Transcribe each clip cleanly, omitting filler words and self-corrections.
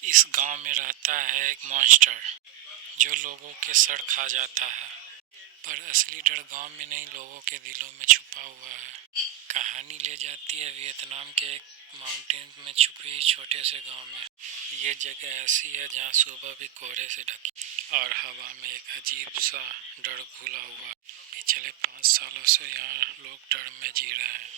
इस गांव में रहता है एक मॉन्स्टर जो लोगों के सर खा जाता है। पर असली डर गांव में नहीं, लोगों के दिलों में छुपा हुआ है। कहानी ले जाती है वियतनाम के एक माउंटेन में छुपे ही छोटे से गांव में। ये जगह ऐसी है जहां सुबह भी कोहरे से ढकी और हवा में एक अजीब सा डर घुला हुआ। पिछले 5 सालों से यहाँ लोग डर में जी रहे हैं।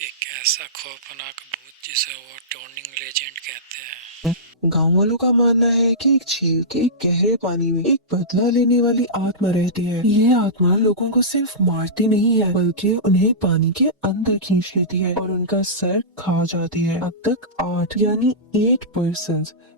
एक ऐसा खौफनाक भूत जिसे वो टर्निंग लेजेंड कहते हैं। गांव वालों का मानना है कि एक झील के गहरे पानी में एक बदला लेने वाली आत्मा रहती है। ये आत्मा लोगों को सिर्फ मारती नहीं है बल्कि उन्हें पानी के अंदर खींच लेती है और उनका सर खा जाती है। अब तक 8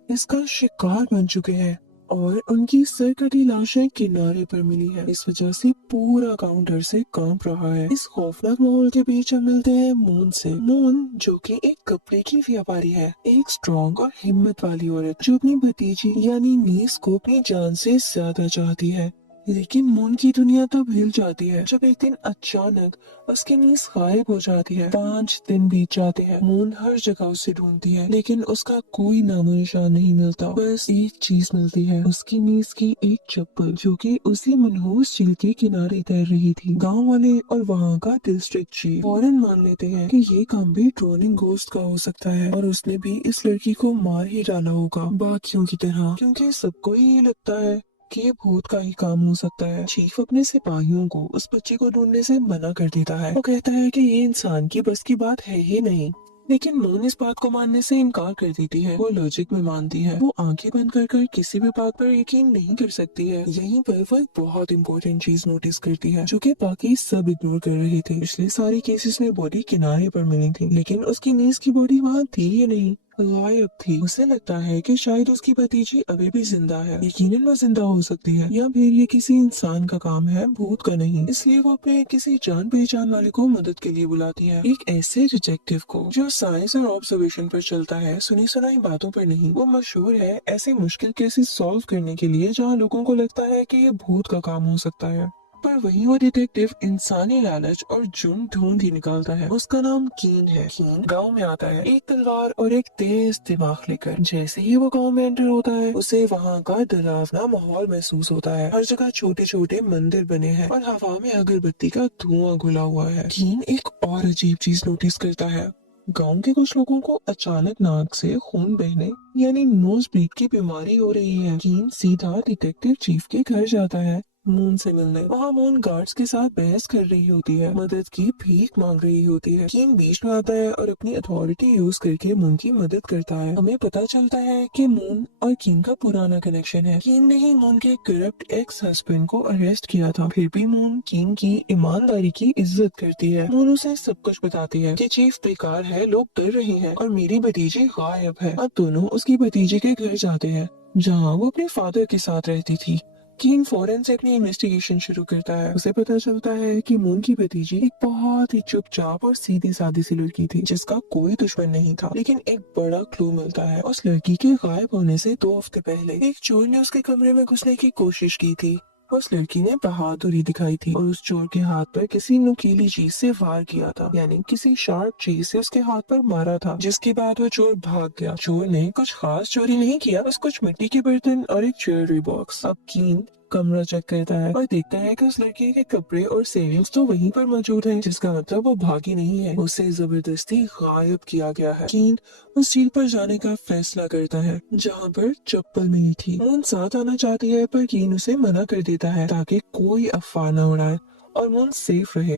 इसका शिकार बन चुके हैं और उनकी सर कटी लाशें किनारे पर मिली है। इस वजह से पूरा गांव डर से कांप रहा है। इस खौफनाक माहौल के बीच हम मिलते हैं मून से। मून जो कि एक कपड़े की व्यापारी है, एक स्ट्रॉन्ग और हिम्मत वाली औरत जो अपनी भतीजी यानी नीस को अपनी जान से ज्यादा चाहती है। लेकिन मून की दुनिया तब हिल जाती है जब एक दिन अचानक उसकी नीस गायब हो जाती है। 5 दिन बीत जाते हैं। मून हर जगह उसे ढूंढती है लेकिन उसका कोई नामो निशान नहीं मिलता। बस एक चीज मिलती है, उसकी नीस की एक चप्पल जो कि उसी मनहूस झील के किनारे तैर रही थी। गांव वाले और वहाँ का डिस्ट्रिक्ट चीफ फौरन मान लेते हैं कि ये काम भी ड्रोनिंग घोस्ट का हो सकता है और उसने भी इस लड़की को मार ही डाला होगा बाकियों की तरह, क्योंकि सबको ही लगता है कि ये भूत का ही काम हो सकता है। चीफ अपने सिपाहियों को उस बच्चे को ढूंढने से मना कर देता है। वो कहता है कि ये इंसान की बस की बात है ही नहीं। लेकिन मून इस बात को मानने से इनकार कर देती है। वो लॉजिक में मानती है। वो आंखें बंद कर किसी भी बात पर यकीन नहीं कर सकती है। यहीं पर वो एक बहुत इंपॉर्टेंट चीज नोटिस करती है जो कि बाकी सब इग्नोर कर रहे थे। पिछले सारे केसेस में बॉडी किनारे पर मिली थी लेकिन उसकी नीज की बॉडी वहाँ थी ही नहीं, गायब थी। उसे लगता है कि शायद उसकी भतीजी अभी भी जिंदा है। यकीनन वो जिंदा हो सकती है या फिर ये किसी इंसान का काम है, भूत का नहीं। इसलिए वो अपने किसी जान पहचान वाले को मदद के लिए बुलाती है, एक ऐसे डिटेक्टिव को जो साइंस और ऑब्जर्वेशन पर चलता है, सुनी सुनाई बातों पर नहीं। वो मशहूर है ऐसे मुश्किल केसेस सॉल्व करने के लिए जहाँ लोगों को लगता है कि ये भूत का काम हो सकता है। पर वही वो डिटेक्टिव इंसानी लालच और जुर्म ढूंढ ही निकालता है। उसका नाम कीन है। कीन गांव में आता है एक तलवार और एक तेज दिमाग लेकर। जैसे ही वो गांव में एंटर होता है उसे वहाँ का डरावना माहौल महसूस होता है। हर जगह छोटे छोटे मंदिर बने हैं और हवा में अगरबत्ती का धुआं घुला हुआ है। कीन एक और अजीब चीज नोटिस करता है। गांव के कुछ लोगों को अचानक नाक से खून बहने यानी नोज ब्लीड की बीमारी हो रही है। कीन सीधा डिटेक्टिव चीफ के घर जाता है मून से मिलने। वहाँ मून गार्ड्स के साथ बहस कर रही होती है, मदद की भीख मांग रही होती है। कीन बीच में आता है और अपनी अथॉरिटी यूज करके मून की मदद करता है। हमें पता चलता है कि मून और कीन का पुराना कनेक्शन है। कीन ने ही मून के करप्ट एक्स हस्बैंड को अरेस्ट किया था। फिर भी मून कीन की ईमानदारी की इज्जत करती है। मून उसे सब कुछ बताती है कि चीफ बेकार है, लोग डर रहे हैं और मेरी भतीजी गायब है। अब दोनों उसकी भतीजी के घर जाते हैं जहाँ वो अपने फादर के साथ रहती थी। कीन फौरन से अपनी इन्वेस्टिगेशन शुरू करता है। उसे पता चलता है कि मून की भतीजी एक बहुत ही चुपचाप और सीधी सादी सी लड़की थी जिसका कोई दुश्मन नहीं था। लेकिन एक बड़ा क्लू मिलता है। उस लड़की के गायब होने से 2 हफ्ते पहले एक चोर ने उसके कमरे में घुसने की कोशिश की थी। उस लड़की ने बहादुरी दिखाई थी और उस चोर के हाथ पर किसी नुकीली चीज से वार किया था, यानी किसी शार्प चीज से उसके हाथ पर मारा था, जिसके बाद वो चोर भाग गया। चोर ने कुछ खास चोरी नहीं किया, बस कुछ मिट्टी के बर्तन और एक ज्वेलरी बॉक्स। अब कीन कमरा चेक करता है और देखता है कि उस लड़के के कपड़े और सेविंग्स तो वहीं पर मौजूद हैं, जिसका मतलब वो भागी नहीं है, उसे जबरदस्ती गायब किया गया है। कीन उस झील पर जाने का फैसला करता है जहाँ पर चप्पल मिली थी। मून साथ आना चाहती है पर कीन उसे मना कर देता है ताकि कोई अफवाह न उड़ाए और मून सेफ रहे।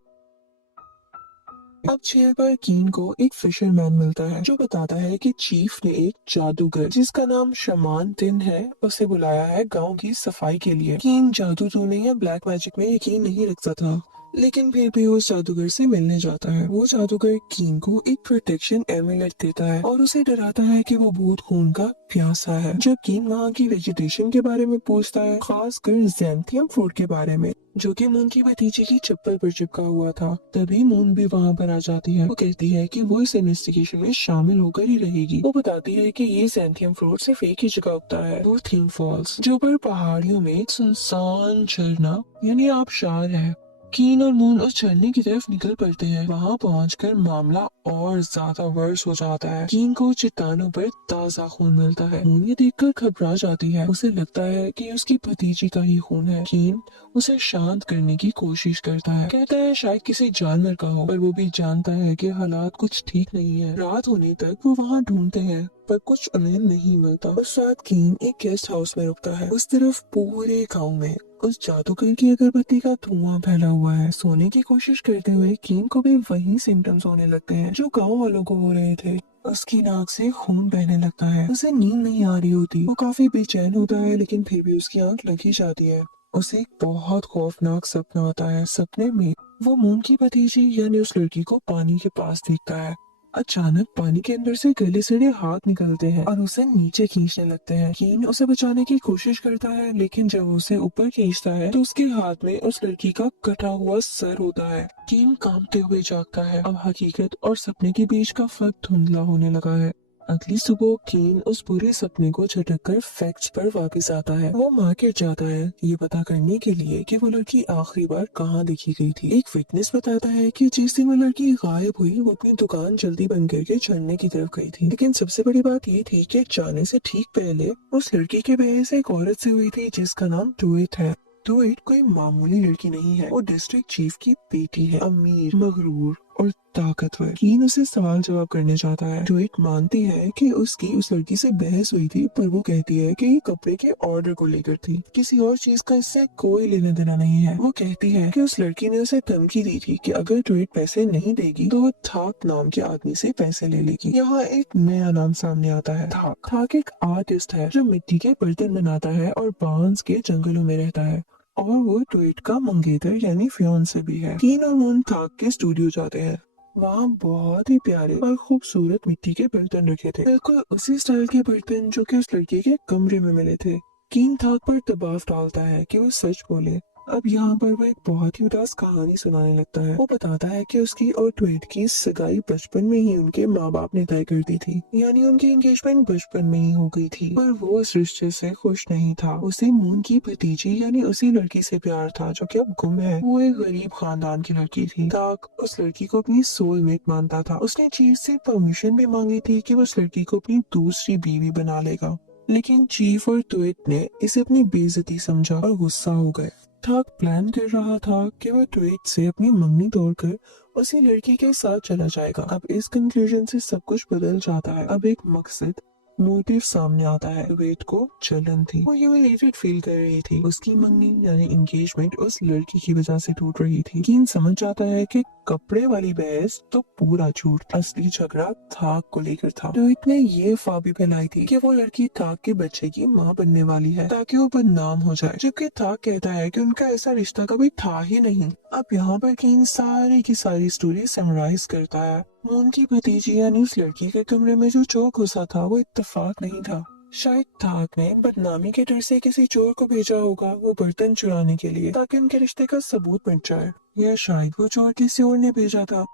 अब झील पर कीन को एक फिशरमैन मिलता है जो बताता है कि चीफ ने एक जादूगर जिसका नाम शमान दिन है उसे बुलाया है गांव की सफाई के लिए। कीन जादू टोने या ब्लैक मैजिक में यकीन नहीं रखता था, लेकिन फिर भी उस जादूगर से मिलने जाता है। वो जादूगर कीन को एक प्रोटेक्शन एमुलेट देता है और उसे डराता है कि वो भूत खून का प्यासा है। जब कीन वहाँ की वेजिटेशन के बारे में पूछता है, खासकर ज़ैंथियम फ्रूट के बारे में जो कि मून की भतीजी की चप्पल पर चिपका हुआ था, तभी मून भी वहाँ पर आ जाती है। वो कहती है कि वो इस इन्वेस्टिगेशन में शामिल होकर ही रहेगी। वो बताती है कि ये ज़ैंथियम फ्रूट सिर्फ एक ही जगह उगता है, वो थीम फॉल्स, जो पर पहाड़ियों में एक सुनसान झरना यानी आबशार है। कीन और मून उस झरने की तरफ निकल पड़ते हैं। वहाँ पहुंचकर मामला और ज्यादा वर्स हो जाता है। कीन को चट्टानों पर ताजा खून मिलता है। मून ये देखकर घबरा जाती है। उसे लगता है कि उसकी भतीजी का ही खून है। कीन उसे शांत करने की कोशिश करता है, कहता है शायद किसी जानवर का हो, पर वो भी जानता है कि हालात कुछ ठीक नहीं है। रात होने तक वो वहाँ ढूंढते हैं पर कुछ उन्हें नहीं मिलता। उस रात कीन एक गेस्ट हाउस में रुकता है। उस तरफ पूरे गांव में उस जादूगर की अगरबत्ती का धुआं फैला हुआ है। सोने की कोशिश करते हुए कीन को भी वही सिम्टम्स होने लगते हैं जो गांव वालों को हो रहे थे। उसकी नाक से खून बहने लगता है। उसे नींद नहीं आ रही होती। वो काफी बेचैन होता है, लेकिन फिर भी उसकी आंख लग ही जाती है। उसे एक बहुत खौफनाक सपना आता है। सपने में वो मून की भतीजी यानी उस लड़की को पानी के पास देखता है। अचानक पानी के अंदर से गले सड़े हाथ निकलते हैं और उसे नीचे खींचने लगते हैं। कीन उसे बचाने की कोशिश करता है, लेकिन जब वो उसे ऊपर खींचता है तो उसके हाथ में उस लड़की का कटा हुआ सर होता है। कीन कांपते हुए जागता है। अब हकीकत और सपने के बीच का फर्क धुंधला होने लगा है। अगली सुबह कीन उस पूरे सपने को झटक कर फैक्ट्स पर वापस आता है। वो मार्केट जाता है ये पता करने के लिए कि वो लड़की आखिरी बार कहाँ देखी गई थी। एक विटनेस बताता है कि जिस दिन वो लड़की गायब हुई वो अपनी दुकान जल्दी बंद करके झरने की तरफ गई थी। लेकिन सबसे बड़ी बात ये थी कि जाने से ठीक पहले उस लड़की के बहस एक औरत से हुई थी जिसका नाम डुएट है। डुएट कोई मामूली लड़की नहीं है। वो डिस्ट्रिक्ट चीफ की बेटी है, अमीर, मगरूर और ताकतवर। कीन उसे सवाल जवाब करने जाता है। डुएट मानती है कि उसकी उस लड़की से बहस हुई थी, पर वो कहती है कि ये कपड़े के ऑर्डर को लेकर थी, किसी और चीज का इससे कोई लेना देना नहीं है। वो कहती है कि उस लड़की ने उसे धमकी दी थी कि अगर डुएट पैसे नहीं देगी तो वो थाक नाम के आदमी से पैसे ले लेगी। यहाँ एक नया नाम सामने आता है, थाक। थाक एक आर्टिस्ट है जो मिट्टी के बर्तन बनाता है और बांस के जंगलों में रहता है, और वो डुएट का मंगेतर यानी फियांसे भी है। कीन और मून थाक के स्टूडियो जाते हैं। वहाँ बहुत ही प्यारे और खूबसूरत मिट्टी के बर्तन रखे थे, बिल्कुल उसी स्टाइल के बर्तन जो कि उस लड़की के कमरे में मिले थे। कीन थाक पर दबाव डालता है कि वो सच बोले। अब यहाँ पर वो एक बहुत ही उदास कहानी सुनाने लगता है। वो बताता है कि उसकी और ट्वेट की सगाई बचपन में ही उनके माँ बाप ने तय कर दी थी, यानी उनकी एंगेजमेंट बचपन में ही हो गई थी। पर वो इस रिश्ते से खुश नहीं था। उसे मून की भतीजी यानी उसी लड़की से प्यार था जो कि अब गुम है। वो एक गरीब खानदान की लड़की थी। ताक उस लड़की को अपनी सोलमेट मानता था। उसने चीफ से परमिशन भी मांगी थी कि वो उस लड़की को अपनी दूसरी बीवी बना लेगा, लेकिन चीफ और ट्वेट ने इसे अपनी बेइज्जती समझा और गुस्सा हो गए। थाक प्लान कर रहा था कि वह ट्वेट से अपनी मंगनी तोड़कर उसी लड़की के साथ चला जाएगा। अब इस कंक्लूजन से सब कुछ बदल जाता है। अब एक मकसद मोटिव सामने आता है। ट्वेट को जलन थी, वो ह्यूमिलेटेड फील कर रही थी। उसकी मंगनी यानी एंगेजमेंट उस लड़की की वजह से टूट रही थी। कीन समझ जाता है कि कपड़े वाली बहस तो पूरा झूठ, असली झगड़ा थाक को लेकर था। ट्वेट ने ये अफवाह भी फैलाई थी कि वो लड़की थाक के बच्चे की माँ बनने वाली है ताकि वो बदनाम हो जाए, जबकि थाक कहता है कि उनका ऐसा रिश्ता कभी था ही नहीं। अब यहाँ पर कीन सारी की सारी स्टोरी समराइज करता है। मून की भतीजी यानी उस लड़की के कमरे में जो चोर घुसा था वो इत्तेफाक नहीं था। शायद थाक ने बदनामी के डर से किसी चोर को भेजा होगा वो बर्तन चुराने के लिए, ताकि उनके रिश्ते का सबूत मिट जाए, या शायद वो चोर किसी और ने भेजा था।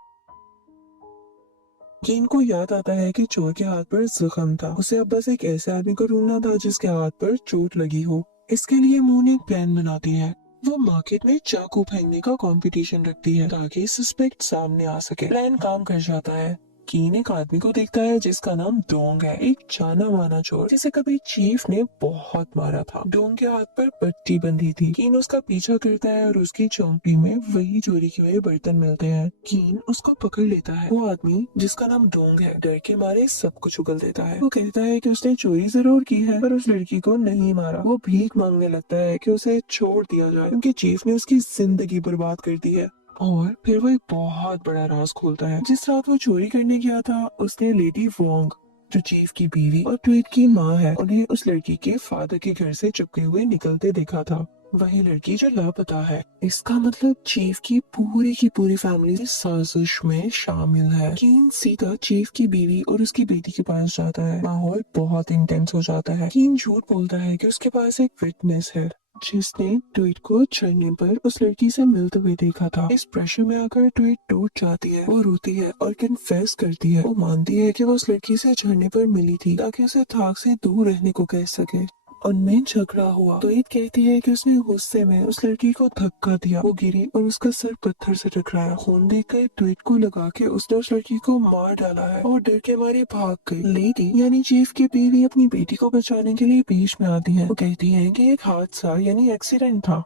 कीन को याद आता है कि चोर के हाथ पर जख्म था। उसे अब बस एक ऐसे आदमी को ढूंढना था जिसके हाथ पर चोट लगी हो। इसके लिए मून एक प्लान बनाती है। वो मार्केट में चाकू फेंकने का कंपटीशन रखती है ताकि सस्पेक्ट सामने आ सके। प्लान काम कर जाता है। कीन एक आदमी को देखता है जिसका नाम डोंग है, एक जाना माना चोर जिसे कभी चीफ ने बहुत मारा था। डोंग के हाथ पर पट्टी बंधी थी। कीन उसका पीछा करता है और उसकी चौकी में वही चोरी किए हुए बर्तन मिलते हैं। कीन उसको पकड़ लेता है। वो आदमी जिसका नाम डोंग है डर के मारे सब कुछ उगल देता है। वो कहता है कि उसने चोरी जरूर की है पर उस लड़की को नहीं मारा। वो भीख मांगने लगता है कि उसे छोड़ दिया जाए क्योंकि चीफ ने उसकी जिंदगी बर्बाद कर दी है। और फिर वो एक बहुत बड़ा राज खोलता है। जिस रात वो चोरी करने गया था उसने लेडी वोंग, जो चीफ की बीवी और ट्वीट की माँ है, उन्हें उस लड़की के फादर के घर से चुपके हुए निकलते देखा था। वही लड़की जो लापता है। इसका मतलब चीफ की पूरी फैमिली इस साजिश में शामिल है। कीन सीधा चीफ की बीवी और उसकी बेटी के पास जाता है। माहौल बहुत इंटेंस हो जाता है। कीन झूठ बोलता है कि उसके पास एक विटनेस है जिसने ट्वीट को झरने पर उस लड़की से मिलते हुए देखा था। इस प्रेशर में आकर ट्वीट टूट जाती है। वो रोती है और कन्फेस करती है। वो मानती है कि वो उस लड़की से झरने पर मिली थी ताकि उसे थाक से दूर रहने को कह सके। उनमें झगड़ा हुआ। तो ईद कहती है कि उसने गुस्से में उस लड़की को धक्का दिया, वो गिरी और उसका सर पत्थर से टकराया। खून देखकर ट्वीट को लगा के उसने उस लड़की को मार डाला है और डर के मारे भाग गई। लेडी यानी चीफ की बीवी अपनी बेटी को बचाने के लिए बीच में आती है। वो कहती है कि एक हादसा यानी एक्सीडेंट था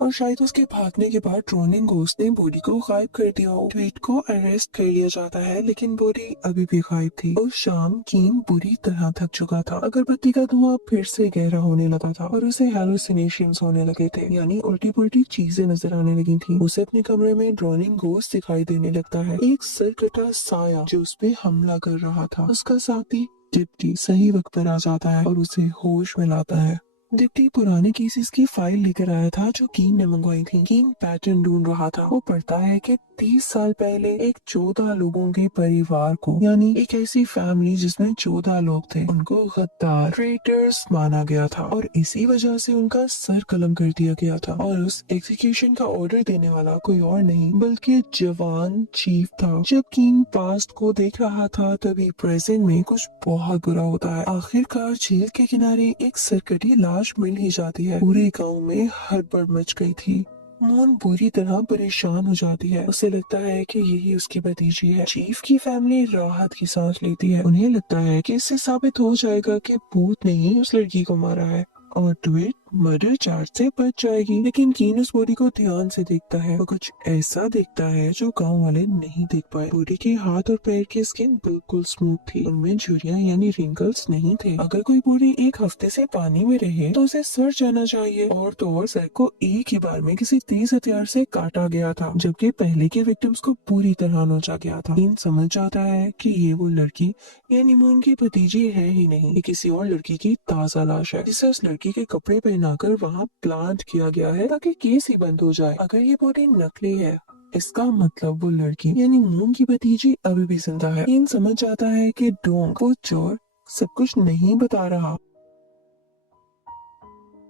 और शायद उसके भागने के बाद ड्रोनिंग घोस्ट ने बॉडी को गायब कर दिया हो। ट्वीट को अरेस्ट कर लिया जाता है लेकिन बॉडी अभी भी गायब थी। उस शाम कीन बुरी तरह थक चुका था। अगरबत्ती का धुआं फिर से गहरा होने लगा था और उसे हेलुसिनेशंस होने लगे थे, यानी उल्टी पुल्टी चीजें नजर आने लगी थी। उसे अपने कमरे में ड्रोनिंग घोस्ट दिखाई देने लगता है, एक सरकटा साया जो उस पे हमला कर रहा था। उसका साथी डिप्टी सही वक्त पर आ जाता है और उसे होश में लाता है। डिप्टी पुराने केसेस की फाइल लेकर आया था जो कीन ने मंगवाई थी। कीन पैटर्न ढूंढ रहा था। वो पढ़ता है कि 30 साल पहले एक 14 लोगों के परिवार को, यानी एक ऐसी फैमिली जिसमें 14 लोग थे, उनको गद्दार ट्रेटर्स माना गया था और इसी वजह से उनका सर कलम कर दिया गया था। और उस एग्जीक्यूशन का ऑर्डर देने वाला कोई और नहीं बल्कि जवान चीफ था। जब कीन पास्ट को देख रहा था तभी प्रेजेंट में कुछ बहुत बुरा होता है। आखिरकार झील के किनारे एक सरकटी लाश मिल ही जाती है। पूरे गांव में हड़बड़ मच गई थी। मून बुरी तरह परेशान हो जाती है। उसे लगता है कि यही उसकी भतीजी है। चीफ की फैमिली राहत की सांस लेती है। उन्हें लगता है कि इससे साबित हो जाएगा कि भूत ने ही उस लड़की को मारा है और ट्वीट मर्डर चार्ज से बच जाएगी। लेकिन कीन उस बॉडी को ध्यान से देखता है। वो कुछ ऐसा देखता है जो गांव वाले नहीं देख पाए। बॉडी के हाथ और पैर की स्किन बिल्कुल स्मूथ थी, उनमें झुर्रियां यानी रिंकल्स नहीं थे। अगर कोई बॉडी एक हफ्ते से पानी में रहे तो उसे सड़ जाना चाहिए। और तो और सर को एक ही बार में किसी तेज हथियार से काटा गया था, जबकि पहले के विक्टिम्स को पूरी तरह नोचा गया था। कीन समझ जाता है कि ये वो लड़की यानी मून की भतीजी है ही नहीं, ये किसी और लड़की की ताजा लाश है जिसे उस लड़की के कपड़े पहनाकर वहाँ प्लांट किया गया है ताकि केस ही बंद हो जाए। अगर ये बॉडी नकली है इसका मतलब वो लड़की यानी मून की भतीजी अभी भी जिंदा है। कीन समझ जाता है कि डोंग वो चोर सब कुछ नहीं बता रहा।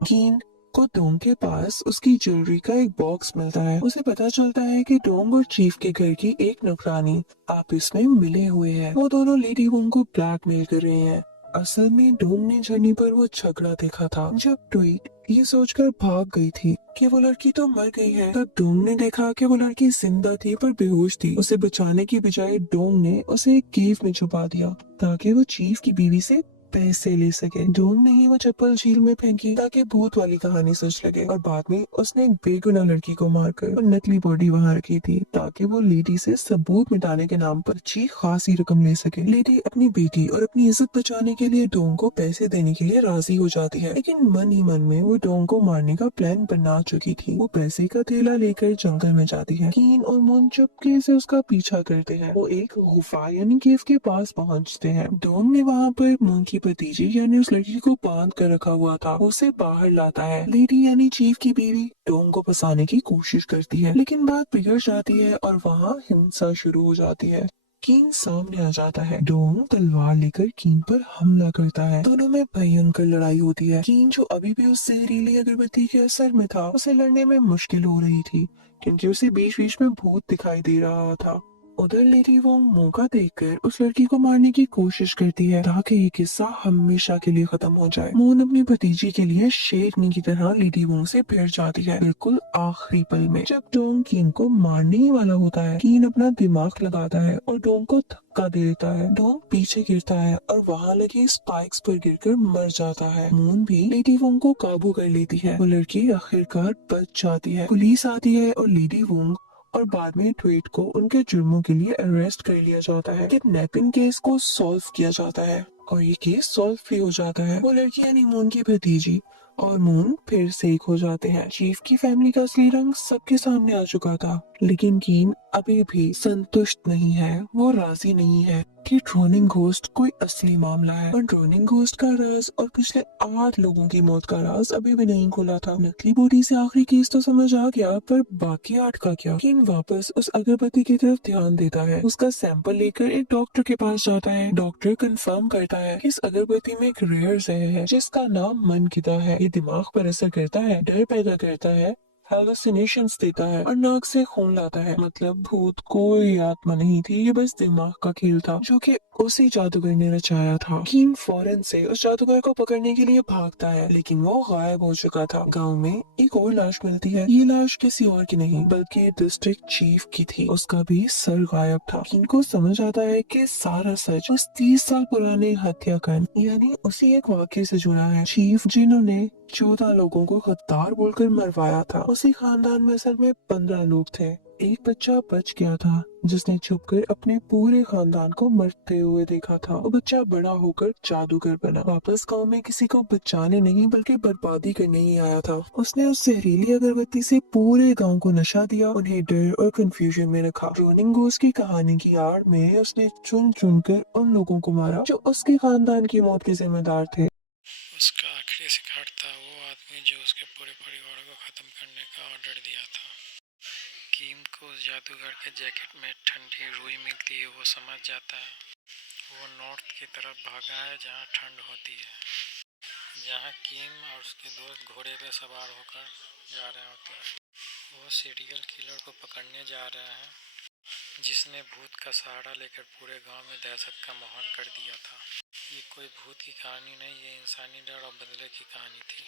कीन को डोंग के पास उसकी ज्वेलरी का एक बॉक्स मिलता है। उसे पता चलता है कि डोंग और चीफ के घर की एक नौकरानी आपस में मिले हुए हैं। वो दोनों लेडी वोंग को ब्लैकमेल कर रहे हैं। असल में डोंग ने झरने पर वो झगड़ा देखा था। जब ट्वीट ये सोचकर भाग गई थी कि वो लड़की तो मर गई है, तब डोंग ने देखा कि वो लड़की जिंदा थी पर बेहोश थी। उसे बचाने की बजाय डोंग ने उसे एक केव में छुपा दिया ताकि वो चीफ की बीवी से पैसे ले सके। डोंग ने ही वो चप्पल झील में फेंकी ताकि भूत वाली कहानी सच लगे और बाद में उसने एक बेगुनाह लड़की को मारकर और नकली बॉडी वहाँ रखी थी ताकि वो लेडी से सबूत मिटाने के नाम पर अच्छी खासी रकम ले सके। लेडी अपनी बेटी और अपनी इज्जत बचाने के लिए डोंग को पैसे देने के लिए राजी हो जाती है, लेकिन मन ही मन में वो डोंग को मारने का प्लान बना चुकी थी। वो पैसे का थैला लेकर जंगल में जाती है। कीन और मून चुपके से उसका पीछा करते हैं। वो एक गुफा यानी केव के पास पहुँचते हैं। डोंग ने वहाँ पर मून की भतीजी यानी उस लड़की को बांध कर रखा हुआ था, उसे बाहर लाता है। लेडी यानी चीफ की बीवी डोंग को फंसाने की कोशिश करती है, लेकिन बात बिगड़ जाती है और वहाँ हिंसा शुरू हो जाती है। कीन सामने आ जाता है। डोंग तलवार लेकर कीन पर हमला करता है। दोनों में भयंकर लड़ाई होती है। कीन जो अभी भी उस जहरीली अगरबत्ती के असर में था, उसे लड़ने में मुश्किल हो रही थी क्योंकि उसे बीच बीच में भूत दिखाई दे रहा था। उधर लेडी वोंग मौका देखकर उस लड़की को मारने की कोशिश करती है ताकि ये किस्सा हमेशा के लिए खत्म हो जाए। मून अपनी भतीजी के लिए शेरनी की तरह लेडी वोंग से भिड़ जाती है। बिल्कुल आखिरी पल में जब डोंग कीन को मारने ही वाला होता है, कीन अपना दिमाग लगाता है और डोंग को धक्का दे देता है। डोंग पीछे गिरता है और वहाँ लगे स्पाइक्स पर गिरकर मर जाता है। मून भी लेडी वोंग को काबू कर लेती है। वो लड़की आखिरकार बच जाती है। पुलिस आती है और लेडी वोंग और बाद में ट्वीट को उनके जुर्मों के लिए अरेस्ट कर लिया जाता है। किडनैपिंग केस को सॉल्व किया जाता है और ये केस सॉल्व भी हो जाता है। वो लड़की यानी मून की भतीजी और मून फिर से एक हो जाते हैं। चीफ की फैमिली का असली रंग सबके सामने आ चुका था, लेकिन कीन अभी भी संतुष्ट नहीं है। वो राजी नहीं है कि ड्रोनिंग घोस्ट कोई असली मामला है और ड्रोनिंग घोस्ट का राज और पिछले 8 लोगों की मौत का राज अभी भी नहीं खुला था। नकली बॉडी से आखिरी केस तो समझ आ गया, पर बाकी 8 का क्या? कीन वापस उस अगरबत्ती की तरफ ध्यान देता है। उसका सैंपल लेकर एक डॉक्टर के पास जाता है। डॉक्टर कंफर्म करता है कि इस अगरबत्ती में एक रेयर जहर है जिसका नाम मनकिदा है। ये दिमाग पर असर करता है, डर पैदा करता है, हेलुसिनेशंस देता है और नाक से खून लाता है। मतलब भूत कोई आत्मा नहीं थी, ये बस दिमाग का खेल था जो कि उसी जादूगर ने रचाया था। कीम फौरन से उस जादूगर को पकड़ने के लिए भागता है, लेकिन वो गायब हो चुका था। गांव में एक और लाश मिलती है। ये लाश किसी और की नहीं बल्कि डिस्ट्रिक्ट चीफ की थी। उसका भी सर गायब था। कीम को समझ आता है कि सारा सच उस 30 साल पुराने हत्याकांड यानी उसी एक वाक्य से जुड़ा है। चीफ जिन्होंने 14 लोगों को गद्दार बोलकर मरवाया था, उसी खानदान में असल में 15 लोग थे। एक बच्चा बच गया था जिसने छुपकर अपने पूरे खानदान को मरते हुए देखा था। वो बच्चा बड़ा होकर जादूगर बना। वापस गांव में किसी को बचाने नहीं बल्कि बर्बादी करने ही आया था। उसने उस जहरीली अगरबत्ती से पूरे गांव को नशा दिया, उन्हें डर और कंफ्यूजन में रखा। रोनिंग घोस्ट की कहानी की आड़ में उसने चुन चुन कर उन लोगों को मारा जो उसके खानदान की मौत के जिम्मेदार थे। उसका आखिरी शिकार था वो आदमी जो उसके पूरे परिवार को खत्म करने का ऑर्डर दिया था। कीम को उस जादूगर के जैकेट में ठंडी रुई मिलती है। वो समझ जाता है वो नॉर्थ की तरफ भागा है जहाँ ठंड होती है, जहाँ कीम और उसके दोस्त घोड़े पे सवार होकर जा रहे होते हैं। वो सीरियल किलर को पकड़ने जा रहे हैं जिसने भूत का सहारा लेकर पूरे गांव में दहशत का माहौल कर दिया था। ये कोई भूत की कहानी नहीं, ये इंसानी डर और बदले की कहानी थी।